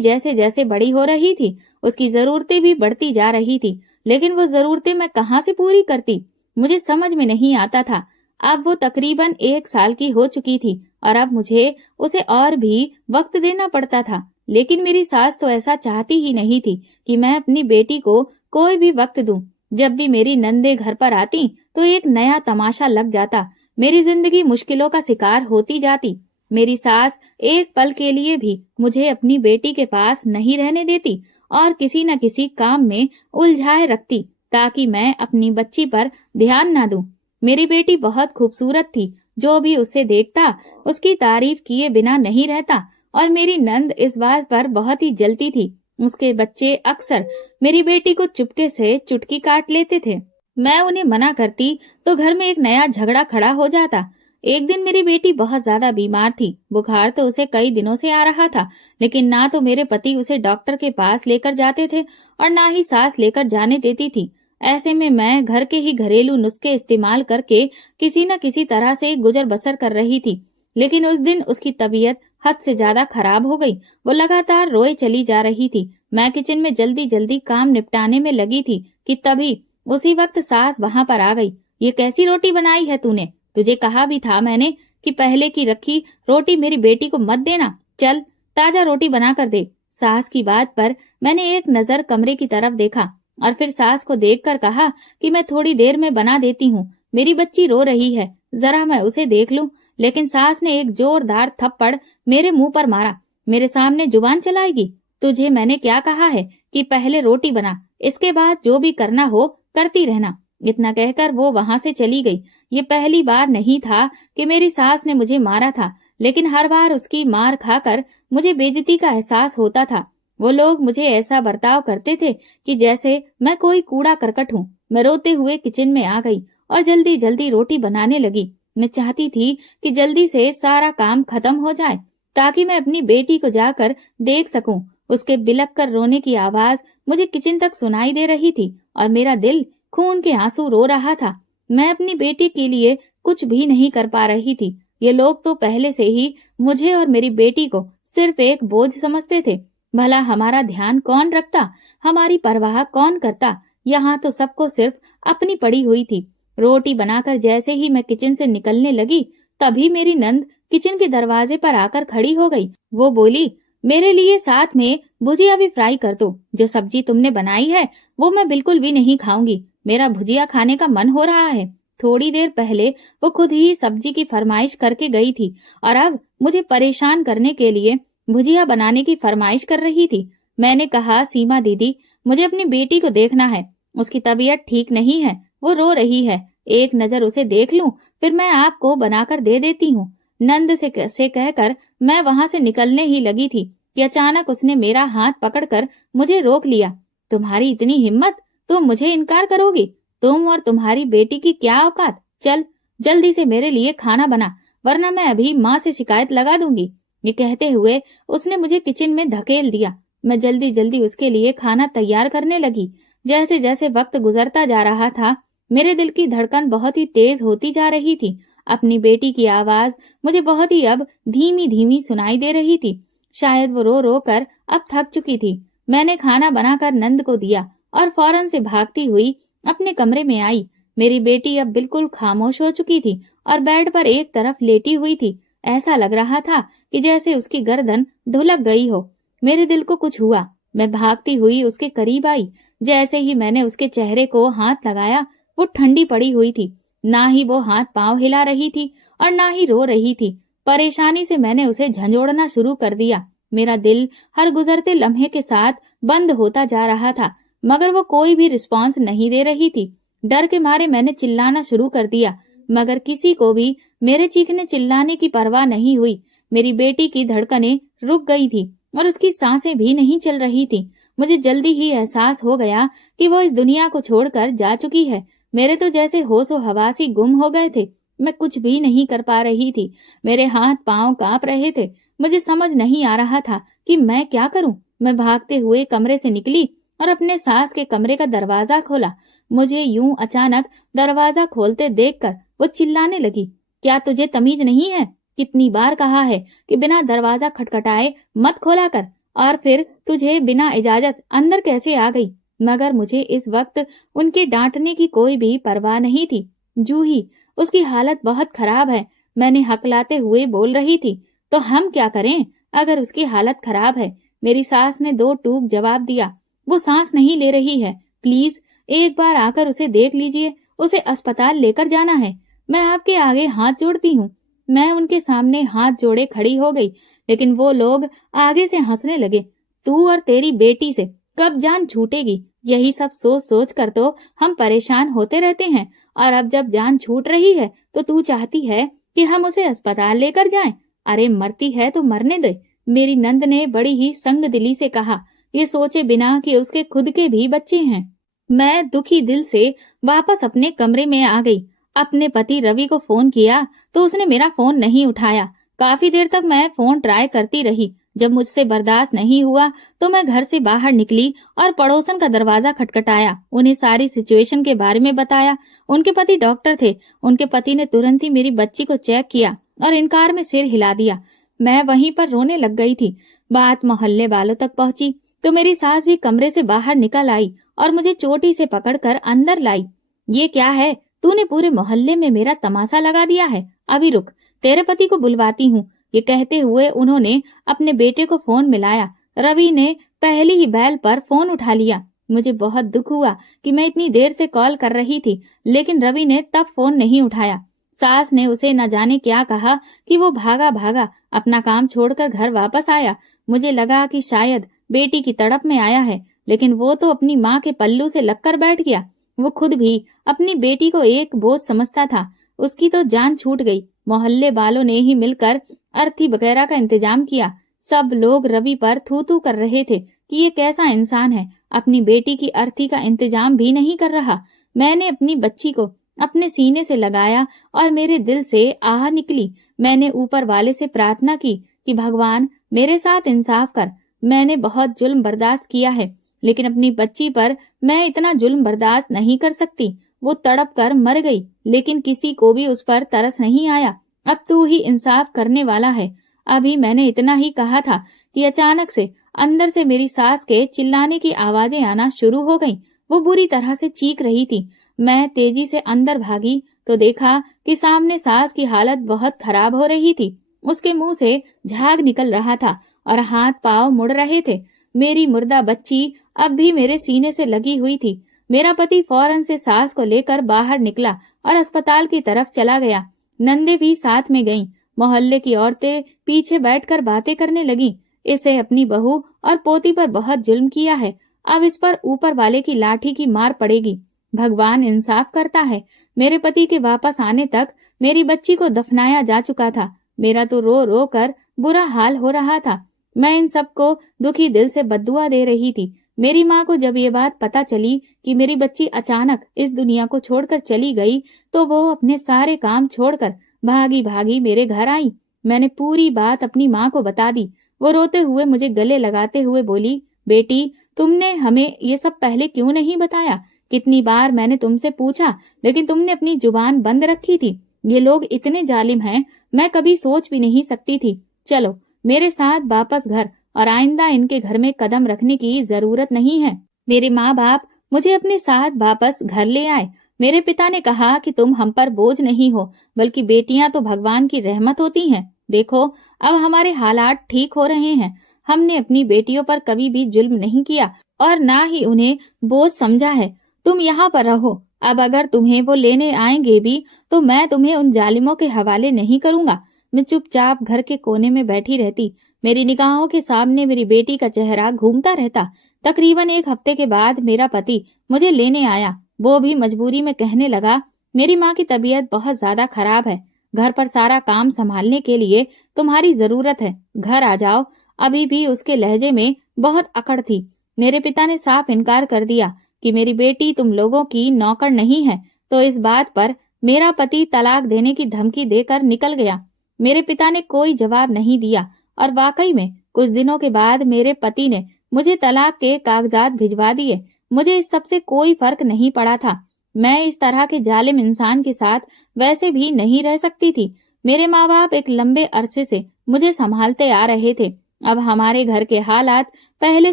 जैसे जैसे बड़ी हो रही थी, उसकी जरूरतें भी बढ़ती जा रही थी, लेकिन वो जरूरतें मैं कहाँ से पूरी करती, मुझे समझ में नहीं आता था। अब वो तकरीबन 1 साल की हो चुकी थी और अब मुझे उसे और भी वक्त देना पड़ता था। लेकिन मेरी सास तो ऐसा चाहती ही नहीं थी कि मैं अपनी बेटी को कोई भी वक्त दूं। जब भी मेरी नंदे घर पर आती तो एक नया तमाशा लग जाता। मेरी जिंदगी मुश्किलों का शिकार होती जाती। मेरी सास एक पल के लिए भी मुझे अपनी बेटी के पास नहीं रहने देती और किसी न किसी काम में उलझाए रखती ताकि मैं अपनी बच्ची पर ध्यान ना दूं। मेरी बेटी बहुत खूबसूरत थी, जो भी उसे देखता उसकी तारीफ किए बिना नहीं रहता और मेरी नंद इस बात पर बहुत ही जलती थी। उसके बच्चे अक्सर मेरी बेटी को चुपके से चुटकी काट लेते थे। मैं उन्हें मना करती तो घर में एक नया झगड़ा खड़ा हो जाता। एक दिन मेरी बेटी बहुत ज्यादा बीमार थी। बुखार तो उसे कई दिनों से आ रहा था, लेकिन ना तो मेरे पति उसे डॉक्टर के पास लेकर जाते थे और ना ही सास लेकर जाने देती थी। ऐसे में मैं घर के ही घरेलू नुस्खे इस्तेमाल करके किसी न किसी तरह से गुजर बसर कर रही थी। लेकिन उस दिन उसकी तबीयत हद से ज्यादा खराब हो गई। वो लगातार रोए चली जा रही थी। मैं किचन में जल्दी जल्दी काम निपटाने में लगी थी कि तभी उसी वक्त सास वहां पर आ गई। ये कैसी रोटी बनाई है तूने? तुझे कहा भी था मैंने कि पहले की रखी रोटी मेरी बेटी को मत देना। चल ताजा रोटी बना कर दे। सास की बात पर मैंने एक नजर कमरे की तरफ देखा और फिर सास को देखकर कहा कि मैं थोड़ी देर में बना देती हूँ, मेरी बच्ची रो रही है, जरा मैं उसे देख लूं। लेकिन सास ने एक जोरदार थप्पड़ मेरे मुंह पर मारा। मेरे सामने जुबान चलाएगी? तुझे मैंने क्या कहा है कि पहले रोटी बना, इसके बाद जो भी करना हो करती रहना। इतना कहकर वो वहां से चली गई। ये पहली बार नहीं था कि मेरी सास ने मुझे मारा था, लेकिन हर बार उसकी मार खाकर मुझे बेइज्जती का एहसास होता था। वो लोग मुझे ऐसा बर्ताव करते थे कि जैसे मैं कोई कूड़ा करकट हूँ। मैं रोते हुए किचन में आ गई और जल्दी जल्दी रोटी बनाने लगी। मैं चाहती थी कि जल्दी से सारा काम खत्म हो जाए ताकि मैं अपनी बेटी को जाकर देख सकूं। उसके बिलक कर रोने की आवाज मुझे किचन तक सुनाई दे रही थी और मेरा दिल खून के आंसू रो रहा था। मैं अपनी बेटी के लिए कुछ भी नहीं कर पा रही थी। ये लोग तो पहले से ही मुझे और मेरी बेटी को सिर्फ एक बोझ समझते थे। भला हमारा ध्यान कौन रखता, हमारी परवाह कौन करता? यहाँ तो सबको सिर्फ अपनी पड़ी हुई थी। रोटी बनाकर जैसे ही मैं किचन से निकलने लगी, तभी मेरी नंद किचन के दरवाजे पर आकर खड़ी हो गई। वो बोली, मेरे लिए साथ में भुजिया भी फ्राई कर दो। जो सब्जी तुमने बनाई है वो मैं बिल्कुल भी नहीं खाऊंगी। मेरा भुजिया खाने का मन हो रहा है। थोड़ी देर पहले वो खुद ही सब्जी की फरमाइश करके गई थी और अब मुझे परेशान करने के लिए भुजिया बनाने की फरमाइश कर रही थी। मैंने कहा, सीमा दीदी, मुझे अपनी बेटी को देखना है। उसकी तबीयत ठीक नहीं है, वो रो रही है। एक नजर उसे देख लूं, फिर मैं आपको बनाकर दे देती हूँ। नंद से कहकर मैं वहां से निकलने ही लगी थी कि अचानक उसने मेरा हाथ पकड़कर मुझे रोक लिया। तुम्हारी इतनी हिम्मत, तुम मुझे इनकार करोगी? तुम और तुम्हारी बेटी की क्या औकात? चल जल्दी से मेरे लिए खाना बना, वरना मैं अभी माँ से शिकायत लगा दूंगी। ये कहते हुए उसने मुझे किचन में धकेल दिया। मैं जल्दी जल्दी उसके लिए खाना तैयार करने लगी। जैसे जैसे वक्त गुजरता जा रहा था, मेरे दिल की धड़कन बहुत ही तेज होती जा रही थी। अपनी बेटी की आवाज मुझे बहुत ही अब धीमी धीमी सुनाई दे रही थी। शायद वो रो रो कर अब थक चुकी थी। मैंने खाना बनाकर नंद को दिया और फौरन से भागती हुई अपने कमरे में आई। मेरी बेटी अब बिल्कुल खामोश हो चुकी थी और बेड पर एक तरफ लेटी हुई थी। ऐसा लग रहा था कि जैसे उसकी गर्दन ढुलक गई हो। मेरे दिल को कुछ हुआ। मैं भागती हुई उसके करीब आई। जैसे ही मैंने उसके चेहरे को हाथ लगाया, वो ठंडी पड़ी हुई थी। ना ही वो हाथ पांव हिला रही थी और ना ही रो रही थी। परेशानी से मैंने उसे झंझोड़ना शुरू कर दिया। मेरा दिल हर गुजरते लम्हे के साथ बंद होता जा रहा था, मगर वो कोई भी रिस्पॉन्स नहीं दे रही थी। डर के मारे मैंने चिल्लाना शुरू कर दिया, मगर किसी को भी मेरे चीखने चिल्लाने की परवाह नहीं हुई। मेरी बेटी की धड़कनें रुक गई थी और उसकी सांसें भी नहीं चल रही थी। मुझे जल्दी ही एहसास हो गया कि वो इस दुनिया को छोड़कर जा चुकी है। मेरे तो जैसे होशो हवास ही गुम हो गए थे। मैं कुछ भी नहीं कर पा रही थी। मेरे हाथ पांव कांप रहे थे। मुझे समझ नहीं आ रहा था कि मैं क्या करूं। मैं भागते हुए कमरे से निकली और अपने सास के कमरे का दरवाजा खोला। मुझे यूं अचानक दरवाजा खोलते देखकर वो चिल्लाने लगी, क्या तुझे तमीज नहीं है? कितनी बार कहा है कि बिना दरवाजा खटखटाए मत खोला कर, और फिर तुझे बिना इजाजत अंदर कैसे आ गई? मगर मुझे इस वक्त उनके डांटने की कोई भी परवाह नहीं थी। जूही, उसकी हालत बहुत खराब है, मैंने हकलाते हुए बोल रही थी। तो हम क्या करें अगर उसकी हालत खराब है? मेरी सास ने दो टूक जवाब दिया। वो सांस नहीं ले रही है, प्लीज एक बार आकर उसे देख लीजिए, उसे अस्पताल लेकर जाना है। मैं आपके आगे हाथ जोड़ती हूँ। मैं उनके सामने हाथ जोड़े खड़ी हो गई, लेकिन वो लोग आगे से हंसने लगे। तू और तेरी बेटी से कब जान छूटेगी, यही सब सोच सोच कर तो हम परेशान होते रहते हैं, और अब जब जान छूट रही है तो तू चाहती है कि हम उसे अस्पताल लेकर जाएं। अरे मरती है तो मरने दे, मेरी नंद ने बड़ी ही संग दिली से कहा, ये सोचे बिना कि उसके खुद के भी बच्चे हैं। मैं दुखी दिल से वापस अपने कमरे में आ गई। अपने पति रवि को फोन किया तो उसने मेरा फोन नहीं उठाया। काफी देर तक मैं फोन ट्राई करती रही। जब मुझसे बर्दाश्त नहीं हुआ तो मैं घर से बाहर निकली और पड़ोसन का दरवाजा खटखटाया, उन्हें सारी सिचुएशन के बारे में बताया। उनके पति डॉक्टर थे। उनके पति ने तुरंत ही मेरी बच्ची को चेक किया और इनकार में सिर हिला दिया। मैं वहीं पर रोने लग गई थी। बात मोहल्ले वालों तक पहुंची तो मेरी सास भी कमरे से बाहर निकल आई और मुझे चोटी से पकड़कर अंदर लाई। ये क्या है? तूने पूरे मोहल्ले में मेरा तमाशा लगा दिया है। अभी रुक, तेरे पति को बुलवाती हूँ। ये कहते हुए उन्होंने अपने बेटे को फोन मिलाया। रवि ने पहली ही बैल पर फोन उठा लिया। मुझे बहुत दुख हुआ कि मैं इतनी देर से कॉल कर रही थी, लेकिन रवि ने तब फोन नहीं उठाया। सास ने उसे न जाने क्या कहा कि वो भागा भागा अपना काम छोड़कर घर वापस आया। मुझे लगा कि शायद बेटी की तड़प में आया है, लेकिन वो तो अपनी माँ के पल्लू से लगकर बैठ गया। वो खुद भी अपनी बेटी को एक बोझ समझता था। उसकी तो जान छूट गई। मोहल्ले वालों ने ही मिलकर अर्थी वगैरह का इंतजाम किया। सब लोग रवि पर थू थू कर रहे थे कि ये कैसा इंसान है, अपनी बेटी की अर्थी का इंतजाम भी नहीं कर रहा। मैंने अपनी बच्ची को अपने सीने से लगाया और मेरे दिल से आह निकली। मैंने ऊपर वाले से प्रार्थना की कि भगवान मेरे साथ इंसाफ कर। मैंने बहुत जुल्म बर्दाश्त किया है, लेकिन अपनी बच्ची पर मैं इतना जुल्म बर्दाश्त नहीं कर सकती। वो तड़प कर मर गई, लेकिन किसी को भी उस पर तरस नहीं आया। अब तू ही इंसाफ करने वाला है। अभी मैंने इतना ही कहा था कि अचानक से अंदर से मेरी सास के चिल्लाने की आवाजें आना शुरू हो गईं। वो बुरी तरह से चीख रही थी। मैं तेजी से अंदर भागी तो देखा कि सामने सास की हालत बहुत खराब हो रही थी। उसके मुंह से झाग निकल रहा था और हाथ पांव मुड़ रहे थे। मेरी मुर्दा बच्ची अब भी मेरे सीने से लगी हुई थी। मेरा पति फौरन से सास को लेकर बाहर निकला और अस्पताल की तरफ चला गया। नंदे भी साथ में गईं। मोहल्ले की औरतें पीछे बैठकर बातें करने लगीं। इसे अपनी बहू और पोती पर बहुत जुल्म किया है, अब इस पर ऊपर वाले की लाठी की मार पड़ेगी। भगवान इंसाफ करता है। मेरे पति के वापस आने तक मेरी बच्ची को दफनाया जा चुका था। मेरा तो रो रो कर बुरा हाल हो रहा था। मैं इन सबको दुखी दिल से बद्दुआ दे रही थी। मेरी माँ को जब ये बात पता चली कि मेरी बच्ची अचानक इस दुनिया को छोड़कर चली गई, तो वो अपने सारे काम छोड़कर भागी भागी मेरे घर आई। मैंने पूरी बात अपनी माँ को बता दी। वो रोते हुए मुझे गले लगाते हुए बोली, बेटी तुमने हमें ये सब पहले क्यों नहीं बताया? कितनी बार मैंने तुमसे पूछा, लेकिन तुमने अपनी जुबान बंद रखी थी। ये लोग इतने जालिम हैं, मैं कभी सोच भी नहीं सकती थी। चलो मेरे साथ वापस घर, और आइंदा इनके घर में कदम रखने की जरूरत नहीं है। मेरे माँ बाप मुझे अपने साथ वापस घर ले आए। मेरे पिता ने कहा कि तुम हम पर बोझ नहीं हो, बल्कि बेटियां तो भगवान की रहमत होती हैं। देखो अब हमारे हालात ठीक हो रहे हैं। हमने अपनी बेटियों पर कभी भी जुल्म नहीं किया और ना ही उन्हें बोझ समझा है। तुम यहाँ पर रहो। अब अगर तुम्हें वो लेने आएंगे भी तो मैं तुम्हें उन जालिमों के हवाले नहीं करूंगा। मैं चुपचाप घर के कोने में बैठी रहती। मेरी निगाहों के सामने मेरी बेटी का चेहरा घूमता रहता। तकरीबन एक हफ्ते के बाद मेरा पति मुझे लेने आया। वो भी मजबूरी में कहने लगा, मेरी माँ की तबीयत बहुत ज्यादा खराब है। घर पर सारा काम संभालने के लिए तुम्हारी जरूरत है। घर आ जाओ। अभी भी उसके लहजे में बहुत अकड़ थी। मेरे पिता ने साफ इनकार कर दिया कि मेरी बेटी तुम लोगों की नौकर नहीं है। तो इस बात पर मेरा पति तलाक देने की धमकी देकर निकल गया। मेरे पिता ने कोई जवाब नहीं दिया और वाकई में कुछ दिनों के बाद मेरे पति ने मुझे तलाक के कागजात भिजवा दिए। मुझे इस सब से कोई फर्क नहीं पड़ा था। मैं इस तरह के जालिम इंसान के साथ वैसे भी नहीं रह सकती थी। मेरे माँ बाप एक लंबे अरसे से मुझे संभालते आ रहे थे। अब हमारे घर के हालात पहले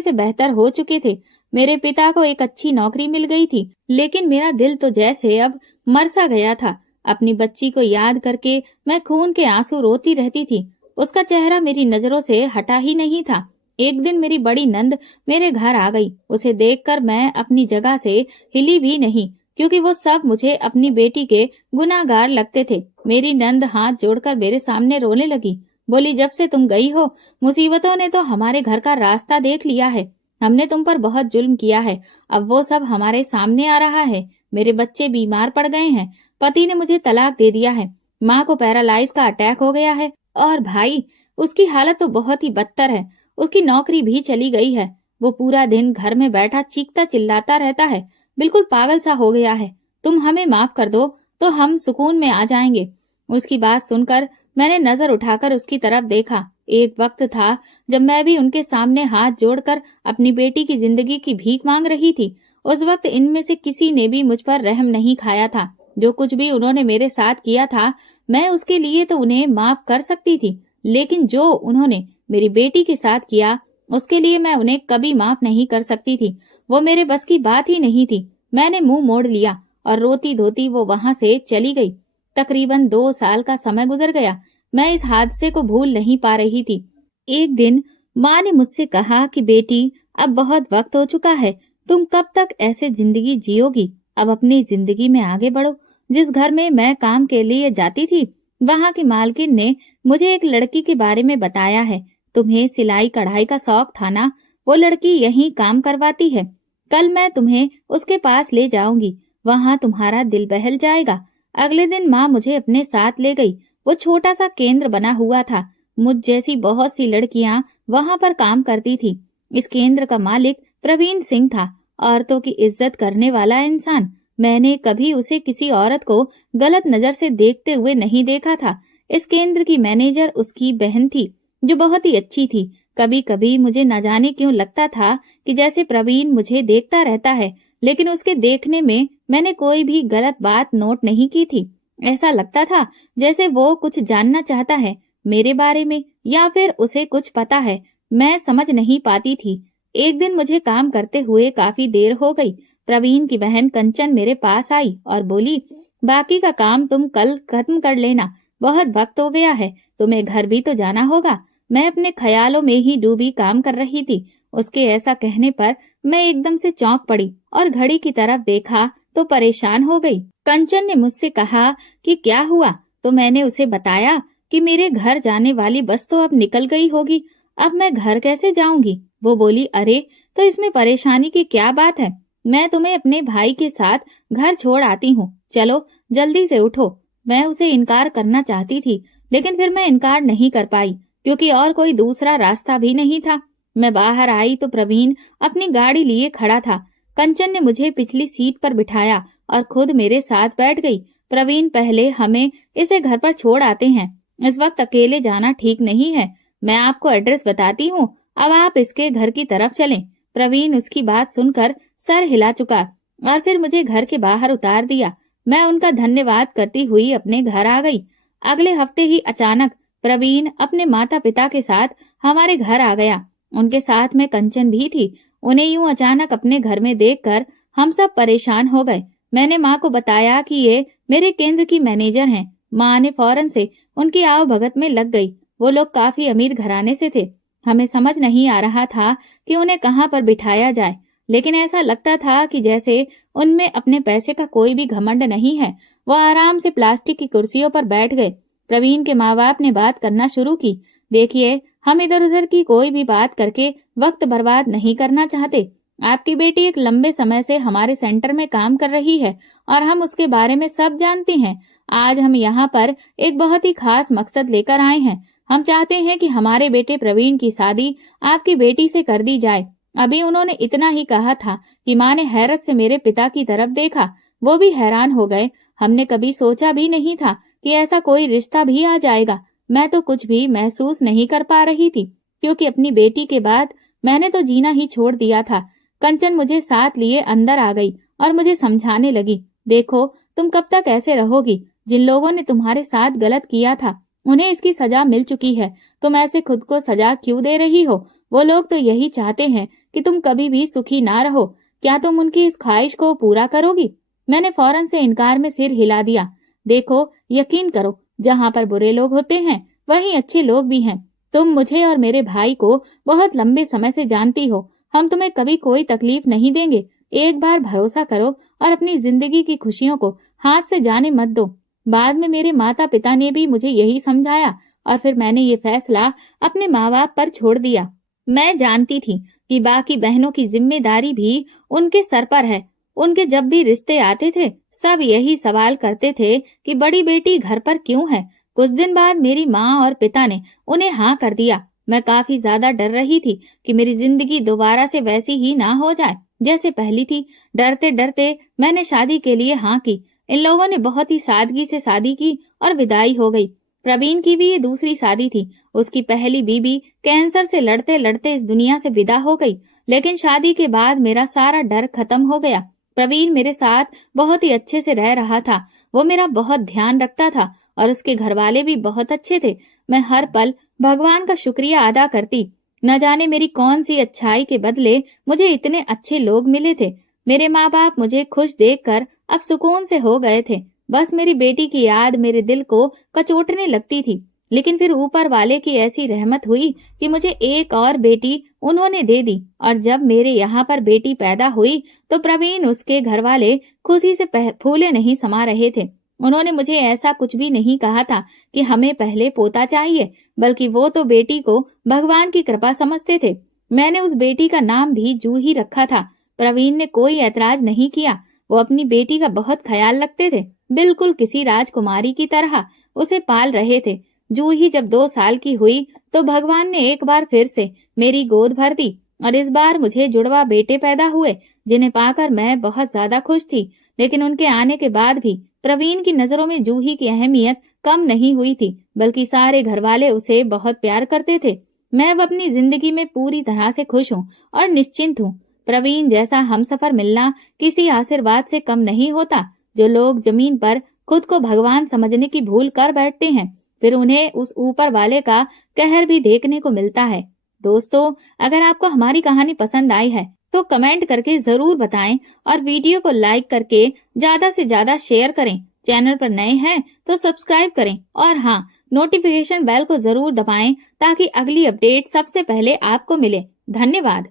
से बेहतर हो चुके थे। मेरे पिता को एक अच्छी नौकरी मिल गई थी, लेकिन मेरा दिल तो जैसे अब मर सा गया था। अपनी बच्ची को याद करके मैं खून के आंसू रोती रहती थी। उसका चेहरा मेरी नजरों से हटा ही नहीं था। एक दिन मेरी बड़ी नंद मेरे घर आ गई। उसे देखकर मैं अपनी जगह से हिली भी नहीं, क्योंकि वो सब मुझे अपनी बेटी के गुनाहगार लगते थे। मेरी नंद हाथ जोड़कर मेरे सामने रोने लगी। बोली, जब से तुम गई हो, मुसीबतों ने तो हमारे घर का रास्ता देख लिया है। हमने तुम पर बहुत जुल्म किया है। अब वो सब हमारे सामने आ रहा है। मेरे बच्चे बीमार पड़ गए हैं। पति ने मुझे तलाक दे दिया है। माँ को पैरालाइज का अटैक हो गया है। और भाई, उसकी हालत तो बहुत ही बदतर है। उसकी नौकरी भी चली गई है। वो पूरा दिन घर में बैठा चीखता चिल्लाता रहता है। बिल्कुल पागल सा हो गया है। तुम हमें माफ कर दो तो हम सुकून में आ जाएंगे। उसकी बात सुनकर मैंने नजर उठाकर उसकी तरफ देखा। एक वक्त था जब मैं भी उनके सामने हाथ जोड़कर अपनी बेटी की जिंदगी की भीख मांग रही थी। उस वक्त इनमें से किसी ने भी मुझ पर रहम नहीं खाया था। जो कुछ भी उन्होंने मेरे साथ किया था, मैं उसके लिए तो उन्हें माफ कर सकती थी, लेकिन जो उन्होंने मेरी बेटी के साथ किया, उसके लिए मैं उन्हें कभी माफ नहीं कर सकती थी। वो मेरे बस की बात ही नहीं थी। मैंने मुंह मोड़ लिया और रोती धोती वो वहां से चली गई। तकरीबन 2 साल का समय गुजर गया। मैं इस हादसे को भूल नहीं पा रही थी। एक दिन माँ ने मुझसे कहा कि बेटी, अब बहुत वक्त हो चुका है। तुम कब तक ऐसे जिंदगी जियोगी? अब अपनी जिंदगी में आगे बढ़ो। जिस घर में मैं काम के लिए जाती थी, वहां की मालकिन ने मुझे एक लड़की के बारे में बताया है। तुम्हें सिलाई कढ़ाई का शौक था ना? वो लड़की यहीं काम करवाती है। कल मैं तुम्हें उसके पास ले जाऊंगी। वहां तुम्हारा दिल बहल जाएगा। अगले दिन माँ मुझे अपने साथ ले गई। वो छोटा सा केंद्र बना हुआ था। मुझ जैसी बहुत सी लड़कियां वहां पर काम करती थी। इस केंद्र का मालिक प्रवीण सिंह था। औरतों की इज्जत करने वाला इंसान। मैंने कभी उसे किसी औरत को गलत नजर से देखते हुए नहीं देखा था। इस केंद्र की मैनेजर उसकी बहन थी, जो बहुत ही अच्छी थी। कभी कभी मुझे न जाने क्यों लगता था कि जैसे प्रवीण मुझे देखता रहता है, लेकिन उसके देखने में मैंने कोई भी गलत बात नोट नहीं की थी। ऐसा लगता था जैसे वो कुछ जानना चाहता है मेरे बारे में, या फिर उसे कुछ पता है। मैं समझ नहीं पाती थी। एक दिन मुझे काम करते हुए काफी देर हो गई। प्रवीण की बहन कंचन मेरे पास आई और बोली, बाकी का काम तुम कल खत्म कर लेना। बहुत वक्त हो गया है, तुम्हें घर भी तो जाना होगा। मैं अपने ख्यालों में ही डूबी काम कर रही थी। उसके ऐसा कहने पर मैं एकदम से चौंक पड़ी और घड़ी की तरफ देखा तो परेशान हो गई। कंचन ने मुझसे कहा कि क्या हुआ, तो मैंने उसे बताया कि मेरे घर जाने वाली बस तो अब निकल गई होगी। अब मैं घर कैसे जाऊंगी? वो बोली, अरे तो इसमें परेशानी की क्या बात है? मैं तुम्हें अपने भाई के साथ घर छोड़ आती हूँ। चलो जल्दी से उठो। मैं उसे इनकार करना चाहती थी, लेकिन फिर मैं इनकार नहीं कर पाई, क्योंकि और कोई दूसरा रास्ता भी नहीं था। मैं बाहर आई तो प्रवीण अपनी गाड़ी लिए खड़ा था। कंचन ने मुझे पिछली सीट पर बिठाया और खुद मेरे साथ बैठ गई। प्रवीण, पहले हमें इसे घर पर छोड़ आते हैं। इस वक्त अकेले जाना ठीक नहीं है। मैं आपको एड्रेस बताती हूँ, अब आप इसके घर की तरफ चलें। प्रवीण उसकी बात सुनकर सर हिला चुका और फिर मुझे घर के बाहर उतार दिया। मैं उनका धन्यवाद करती हुई अपने घर आ गई। अगले हफ्ते ही अचानक प्रवीण अपने माता पिता के साथ हमारे घर आ गया। उनके साथ में कंचन भी थी। उन्हें यूं अचानक अपने घर में देखकर हम सब परेशान हो गए। मैंने माँ को बताया कि ये मेरे केंद्र की मैनेजर हैं। माँ ने फौरन से उनकी आव भगत में लग गई। वो लोग काफी अमीर घराने से थे। हमें समझ नहीं आ रहा था कि उन्हें कहाँ पर बिठाया जाए, लेकिन ऐसा लगता था कि जैसे उनमें अपने पैसे का कोई भी घमंड नहीं है। वो आराम से प्लास्टिक की कुर्सियों पर बैठ गए। प्रवीण के माँ बाप ने बात करना शुरू की। देखिए, हम इधर उधर की कोई भी बात करके वक्त बर्बाद नहीं करना चाहते। आपकी बेटी एक लंबे समय से हमारे सेंटर में काम कर रही है और हम उसके बारे में सब जानते हैं। आज हम यहाँ पर एक बहुत ही खास मकसद लेकर आए हैं। हम चाहते हैं कि हमारे बेटे प्रवीण की शादी आपकी बेटी से कर दी जाए। अभी उन्होंने इतना ही कहा था कि माँ ने हैरत से मेरे पिता की तरफ देखा। वो भी हैरान हो गए। हमने कभी सोचा भी नहीं था कि ऐसा कोई रिश्ता भी आ जाएगा। मैं तो कुछ भी महसूस नहीं कर पा रही थी, क्योंकि अपनी बेटी के बाद मैंने तो जीना ही छोड़ दिया था। कंचन मुझे साथ लिए अंदर आ गई और मुझे समझाने लगी। देखो, तुम कब तक ऐसे रहोगी? जिन लोगों ने तुम्हारे साथ गलत किया था, उन्हें इसकी सजा मिल चुकी है। तुम ऐसे खुद को सजा क्यों दे रही हो? वो लोग तो यही चाहते हैं कि तुम कभी भी सुखी ना रहो। क्या तुम उनकी इस ख्वाहिश को पूरा करोगी? मैंने फौरन से इनकार में सिर हिला दिया। देखो, यकीन करो, जहाँ पर बुरे लोग होते हैं, वहीं अच्छे लोग भी हैं। तुम मुझे और मेरे भाई को बहुत लंबे समय से जानती हो। हम तुम्हें कभी कोई तकलीफ नहीं देंगे। एक बार भरोसा करो और अपनी जिंदगी की खुशियों को हाथ से जाने मत दो। बाद में मेरे माता पिता ने भी मुझे यही समझाया और फिर मैंने ये फैसला अपने माँ बाप पर छोड़ दिया। मैं जानती थी कि बाकी बहनों की जिम्मेदारी भी उनके सर पर है। उनके जब भी रिश्ते आते थे, सब यही सवाल करते थे कि बड़ी बेटी घर पर क्यों है। कुछ दिन बाद मेरी माँ और पिता ने उन्हें हाँ कर दिया। मैं काफी ज्यादा डर रही थी कि मेरी जिंदगी दोबारा से वैसी ही ना हो जाए जैसे पहली थी। डरते डरते मैंने शादी के लिए हाँ की। इन लोगों ने बहुत ही सादगी से शादी की और विदाई हो गई। प्रवीण की भी ये दूसरी शादी थी। उसकी पहली बीबी कैंसर से लड़ते लड़ते इस दुनिया से विदा हो गई। लेकिन शादी के बाद मेरा सारा डर खत्म हो गया। प्रवीण मेरे साथ बहुत ही अच्छे से रह रहा था। वो मेरा बहुत ध्यान रखता था और उसके घर वाले भी बहुत अच्छे थे। मैं हर पल भगवान का शुक्रिया अदा करती। न जाने मेरी कौन सी अच्छाई के बदले मुझे इतने अच्छे लोग मिले थे। मेरे माँ बाप मुझे खुश देखकर अब सुकून से हो गए थे। बस मेरी बेटी की याद मेरे दिल को कचोटने लगती थी। लेकिन फिर ऊपर वाले की ऐसी रहमत हुई कि मुझे एक और बेटी उन्होंने दे दी। और जब मेरे यहाँ पर बेटी पैदा हुई तो प्रवीण उसके घर वाले खुशी से फूले नहीं समा रहे थे। उन्होंने मुझे ऐसा कुछ भी नहीं कहा था कि हमें पहले पोता चाहिए, बल्कि वो तो बेटी को भगवान की कृपा समझते थे। मैंने उस बेटी का नाम भी जूही रखा था। प्रवीण ने कोई ऐतराज नहीं किया। वो अपनी बेटी का बहुत ख्याल रखते थे, बिल्कुल किसी राजकुमारी की तरह उसे पाल रहे थे। जूही जब 2 साल की हुई तो भगवान ने एक बार फिर से मेरी गोद भर दी और इस बार मुझे जुड़वा बेटे पैदा हुए, जिन्हें पाकर मैं बहुत ज्यादा खुश थी। लेकिन उनके आने के बाद भी प्रवीण की नजरों में जूही की अहमियत कम नहीं हुई थी, बल्कि सारे घरवाले उसे बहुत प्यार करते थे। मैं अब अपनी जिंदगी में पूरी तरह से खुश हूँ और निश्चिंत हूँ। प्रवीण जैसा हमसफर मिलना किसी आशीर्वाद से कम नहीं होता। जो लोग जमीन पर खुद को भगवान समझने की भूल कर बैठते हैं, फिर उन्हें उस ऊपर वाले का कहर भी देखने को मिलता है। दोस्तों, अगर आपको हमारी कहानी पसंद आई है तो कमेंट करके जरूर बताएं और वीडियो को लाइक करके ज्यादा से ज्यादा शेयर करें। चैनल पर नए हैं तो सब्सक्राइब करें और हाँ, नोटिफिकेशन बेल को जरूर दबाएं ताकि अगली अपडेट सबसे पहले आपको मिले। धन्यवाद।